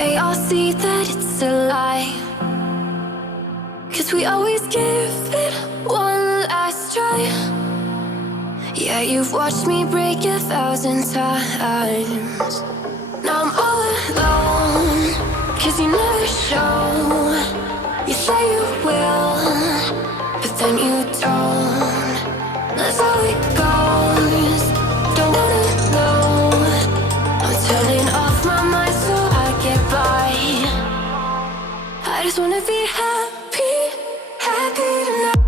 They all see that it's a lie, 'cause we always give it one last try. Yeah, you've watched me break 1,000 times. Now I'm all alone, 'cause you never show. You say you will, but then you don't. That's how it goes. Don't wanna know. I'm turning off my mind so I get by. I just wanna be happy, happy tonight.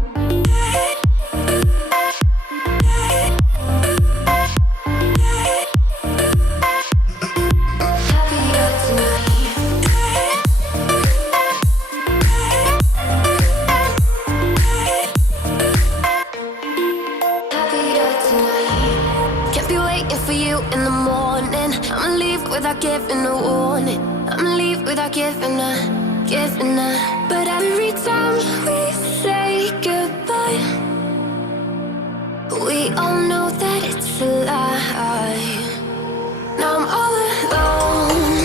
In the morning, I'ma leave without giving a warning. I'ma leave without giving a. But every time we say goodbye, we all know that it's a lie. Now I'm all alone,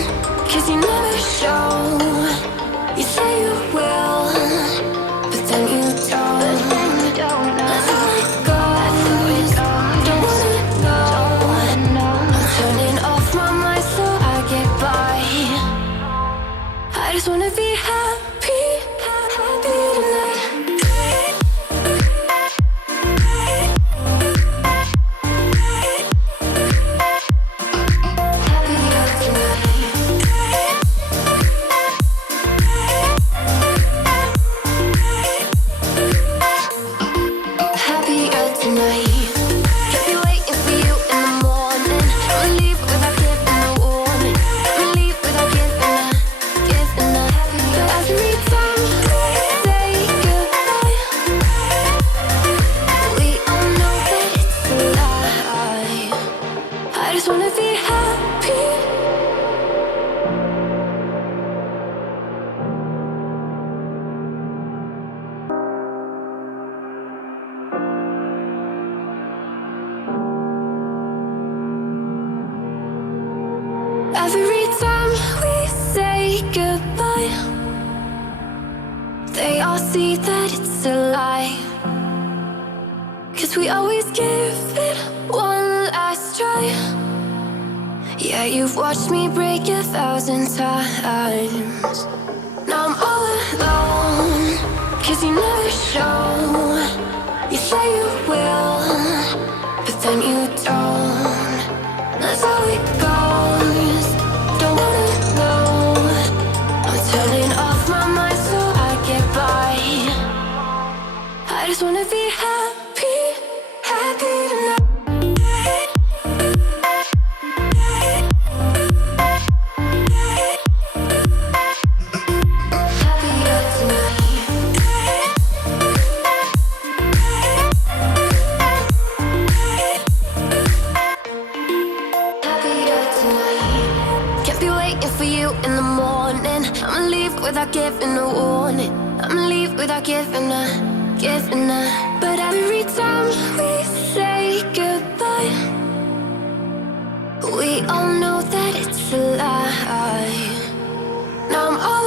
'cause you never show. You say you will, but then you don't. That's how it goes. Don't wanna know. I'm turning off my mind so I get by. I just wanna be happy, happy tonight. Every time we say goodbye, they all see that it's a lie, 'cause we always give it one last try. Yeah, you've watched me break 1,000 times. Now I'm all alone, 'cause you never show. You say you will, but then you don't. That's how it goes. Don't wanna know. I'm turning off my mind so I get by. I just wanna be happy, happy tonight. In the morning, I'ma leave without giving a warning. I'ma leave without giving a. But every time we say goodbye, we all know that it's a lie. Now I'm all